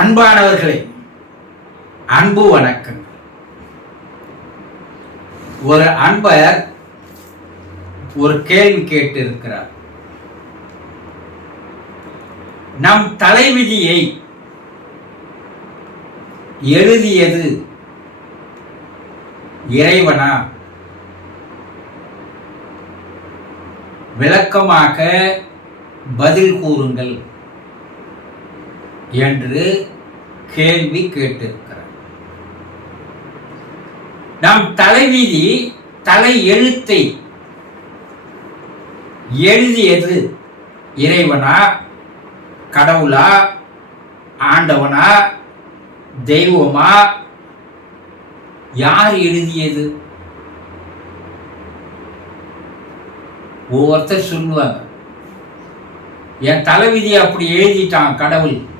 அன்பானவர்களே அன்பு வணக்கம். ஒரு அன்பர் ஒரு கேள்வி கேட்டு இருக்கிறார் நம் தலைவிதியை எழுதியது இறைவனா? விளக்கமாக பதில் கூறுங்கள். என்று கேள்வி கேட்டிருக்கிறார். நம் தலைவிதி தலை எழுத்தை எழுதியது இறைவனா கடவுளா ஆண்டவனா தெய்வமா யார் எழுதியது? ஒவ்வொருத்தர் சொல்லுவாங்க. என் தலைவிதி அப்படி எழுதிட்டான் கடவுள்.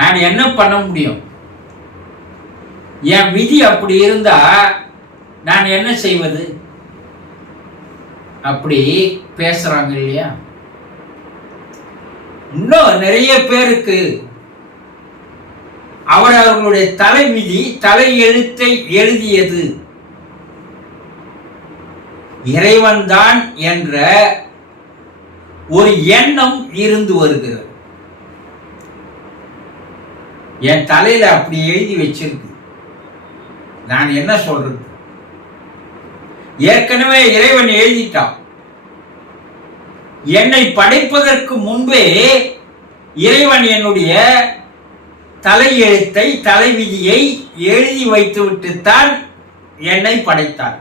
நான் என்ன பண்ண முடியும்? என் விதி அப்படி இருந்தா நான் என்ன செய்வது? அப்படி பேசுறாங்க இல்லையா? இன்னும் நிறைய பேருக்கு அவர் அவர்களுடைய தலைவிதி தலை எழுத்தை எழுதியது. இறைவன்தான் என்ற ஒரு எண்ணம் இருந்து வருகிறது. என் தலையில் அப்படி எழுதி வச்சிருக்கு. நான் என்ன சொல்றது? ஏற்கனவே இறைவன் எழுதிட்டான். என்னை படைப்பதற்கு முன்பே இறைவன் என்னுடைய தலையெழுத்தை தலைவிதியை எழுதி வைத்துவிட்டுத்தான் என்னை படைத்தான்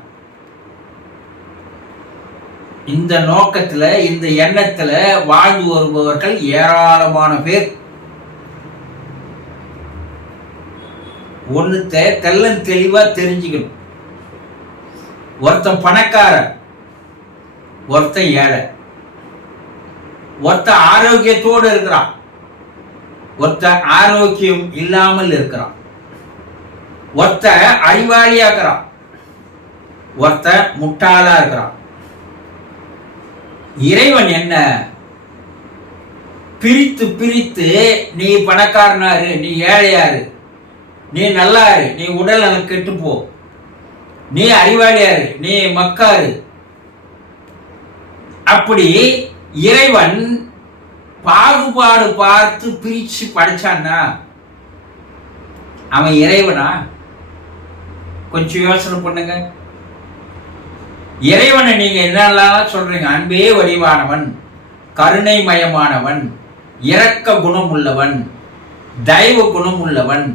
இந்த நோக்கத்தில் இந்த எண்ணத்தில் வாழ்ந்து வருபவர்கள் ஏராளமான பேர். ஒண்ணுத்த தெல்லன் தெளிவாக தெரிஞ்சுக்கணும். ஒருத்தன் பணக்காரன் ஒருத்தன் ஏழை. ஒருத்தன் ஆரோக்கியத்தோடு இருக்கிறான். ஒருத்தன் ஆரோக்கியம் இல்லாமல் இருக்கிறான். ஒருத்த அறிவாளியா இருக்கிறான் ஒருத்த முட்டாளா இருக்கிறான். இறைவன் என்ன? பிரித்து பிரித்து நீ பணக்காரனாரு நீ ஏழையாரு. நீ நல்லாரு நீ உடல் நலம் கெட்டு போ நீ அறிவாளியாரு நீ மக்காரு. அப்படி இறைவன் பாகுபாடு பார்த்து பிரிச்சு படிச்சான்னா அவன் இறைவனா? கொஞ்சம் யோசனை பண்ணுங்க. இறைவனை நீங்க என்னெல்லாம் சொல்றீங்க? அன்பே வடிவானவன் கருணை மயமானவன் இரக்க குணம் உள்ளவன் தெய்வ குணம் உள்ளவன்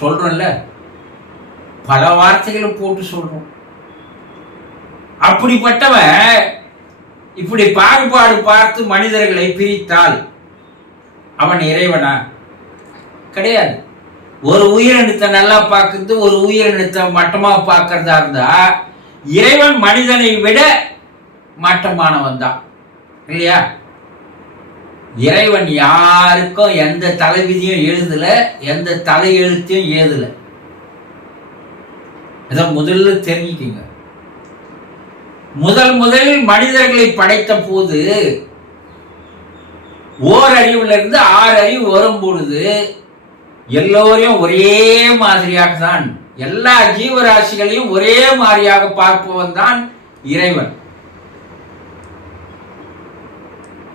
சொல்கிறோம்ல பல வார்த்தைகளை போட்டு சொல்கிறோம் அப்படிப்பட்டவன் இப்படி பாகுபாடு பார்த்து மனிதர்களை பிரித்தால் அவன் இறைவனா? கிடையாது. ஒரு உயிரினத்தை நல்லா பார்க்கறது ஒரு உயிரினத்தை மட்டமாக பார்க்கறதா இருந்தா இறைவன் மனிதனை விட மட்டமானவன் தான். இல்லையா? இறைவன் யாருக்கும் எந்த தலைவிதியும் எழுதல எந்த தலை எழுத்தையும் ஏதல. இதை முதல்ல தெரிஞ்சுக்கிங்க. முதல் முதலில் மனிதர்களை படைத்த போது ஓர் அறிவுல இருந்து ஆறு அறிவு வரும் பொழுது எல்லோரையும் ஒரே மாதிரியாக தான் எல்லா ஜீவராசிகளையும் ஒரே மாதிரியாக பார்ப்பவன் தான் இறைவன்.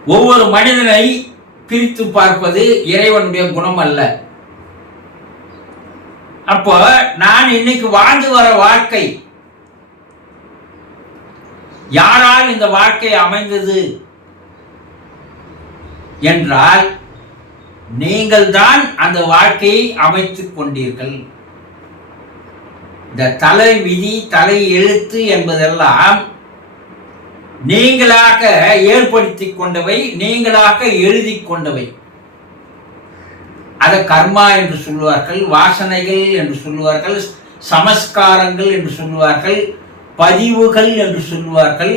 ஒவ்வொரு மனிதனை பிரித்து பார்ப்பது இறைவனுடைய குணம் அல்ல அப்போ நான் இன்னைக்கு வாழ்ந்து வர வாழ்க்கை யாரால் இந்த வாழ்க்கை அமைந்தது என்றால் நீங்கள் தான் அந்த வாழ்க்கையை அமைத்துக் கொண்டீர்கள். இந்த தலை விதி தலை எழுத்து என்பதெல்லாம் நீங்களாக ஏற்படுத்தி கொண்டவை நீங்களாக எழுதி கொண்டவை. அதை கர்மா என்று சொல்லுவார்கள் வாசனைகள் என்று சொல்லுவார்கள் சமஸ்காரங்கள் என்று சொல்லுவார்கள் பதிவுகள் என்று சொல்லுவார்கள்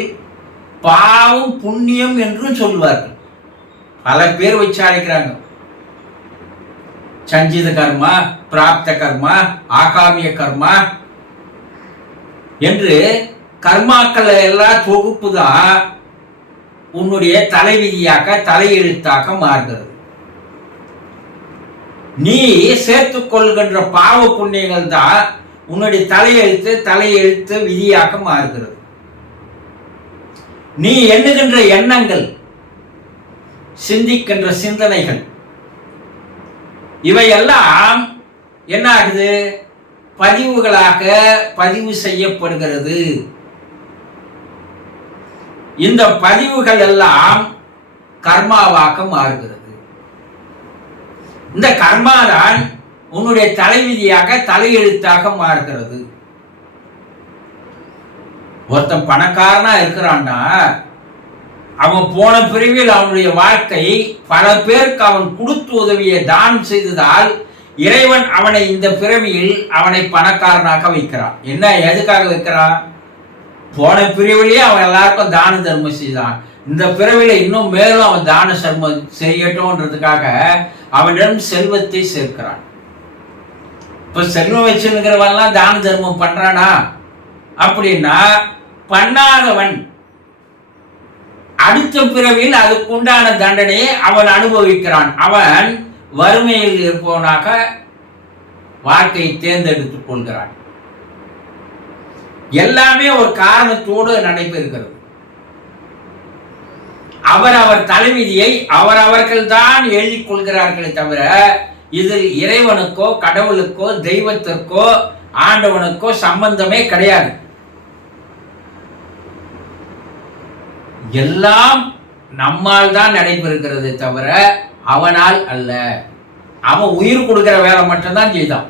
பாவம் புண்ணியம் என்றும் சொல்லுவார்கள். பல பேர் வச்சு அழைக்கிறாங்க சஞ்சித கர்மா பிராப்த கர்மா ஆகாமிய கர்மா என்று கர்மாக்கள் எல்லாம் தொகுப்பு தான் உன்னுடைய தலைவிதியாக்க தலையெழுத்தாக மாறுகிறது. நீ சேர்த்து கொள்கின்ற பாவ புண்ணியங்கள் தான் உன்னுடைய தலையெழுத்து தலையெழுத்து விதியாக மாறுகிறது. நீ எண்ணுகின்ற எண்ணங்கள் சிந்திக்கின்ற சிந்தனைகள் இவையெல்லாம் என்ன ஆகுது பதிவுகளாக பதிவு செய்யப்படுகிறது. இந்த பதிவுகள் எல்லாம் கர்மாவாக மாறுகிறது. இந்த கர்மாதான் உன்னுடைய தலைவிதியாக தலையெழுத்தாக மாறுகிறது. ஒருத்தன் பணக்காரனா இருக்கிறான்னா அவன் போன பிரிவில் அவனுடைய வாழ்க்கை பல பேருக்கு அவன் கொடுத்து உதவியை தானம் செய்ததால் இறைவன் அவனை இந்த பிறவியில் அவனை பணக்காரனாக வைக்கிறான். என்ன எதுக்காக வைக்கிறான்? போன பிரிவிலேயே அவன் எல்லாருக்கும் தான தர்மம் செய்தான். இந்த பிறவில இன்னும் மேலும் அவன் தான சர்மம் செய்யட்டும்ன்றதுக்காக அவனிடம் செல்வத்தை சேர்க்கிறான். இப்ப செல்வம் வச்சிருக்கிறவன்லாம் தான தர்மம் பண்றானா? அப்படின்னா பண்ணாதவன் அடுத்த பிறவியில் அதுக்கு உண்டான தண்டனையை அவன் அனுபவிக்கிறான். அவன் வறுமையில் இருப்பவனாக வாழ்க்கையை தேர்ந்தெடுத்துக் கொள்கிறான். எல்லாமே ஒரு காரணத்தோடு நடைபெறுகிறது. அவர் அவர் தலைவிதியை அவர் அவர்கள் தான் எழுதி கொள்கிறார்களே தவிர இதில் இறைவனுக்கோ கடவுளுக்கோ தெய்வத்திற்கோ ஆண்டவனுக்கோ சம்பந்தமே கிடையாது. எல்லாம் நம்மால் தான் நடைபெறுகிறது தவிர அவனால் அல்ல. அவன் உயிர் கொடுக்கிற வேலை மட்டும்தான் செய்தான்.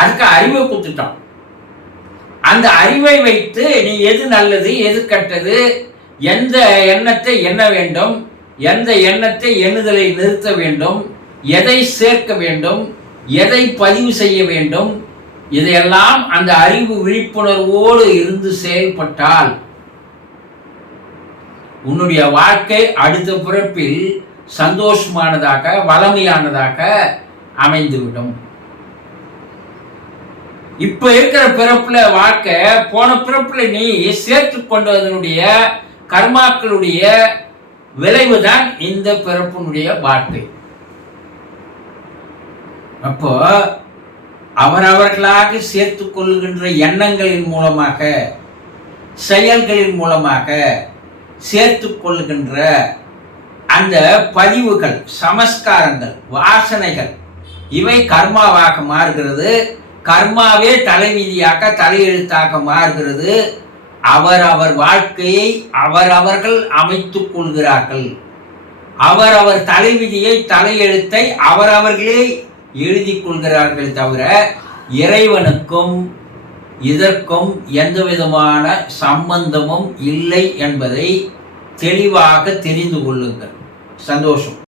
அதுக்கு அறிவை கொடுத்துட்டான். அந்த அறிவை வைத்து நீ எது நல்லது எது கெட்டது எந்த எண்ணத்தை எண்ண வேண்டும் எந்த எண்ணத்தை எண்ணுதலை நிறுத்த வேண்டும் எதை சேர்க்க வேண்டும் எதை பதிவு செய்ய வேண்டும் இதையெல்லாம் அந்த அறிவு விழிப்புணர்வோடு இருந்து செயல்பட்டால் உன்னுடைய வாழ்க்கை அடுத்த பிறப்பில் சந்தோஷமானதாக வளமையானதாக அமைந்துவிடும். இப்ப இருக்கிற பிறப்புல வாழ்க்கை போன பிறப்புல நீ சேர்த்து கொண்டதனுடைய கர்மாக்களுடைய விளைவுதான் இந்த பிறப்பினுடைய வாழ்க்கை. அப்போ அவரவர்களாக சேர்த்து கொள்கின்ற எண்ணங்களின் மூலமாக செயல்களின் மூலமாக சேர்த்து கொள்கின்ற அந்த பதிவுகள் சமஸ்காரங்கள் வாசனைகள் இவை கர்மாவாக மாறுகிறது. கர்மாவே தலைவிதியாக்க தலையெழுத்தாக மாறுகிறது. அவர் அவர் வாழ்க்கையை அவரவர்கள் அமைத்துக் கொள்கிறார்கள். அவரவர் தலைவிதியை தலையெழுத்தை அவரவர்களே எழுதி கொள்கிறார்கள் தவிர இறைவனுக்கும் இதற்கும் எந்த விதமான சம்பந்தமும் இல்லை என்பதை தெளிவாக தெரிந்து கொள்ளுங்கள். சந்தோஷம்.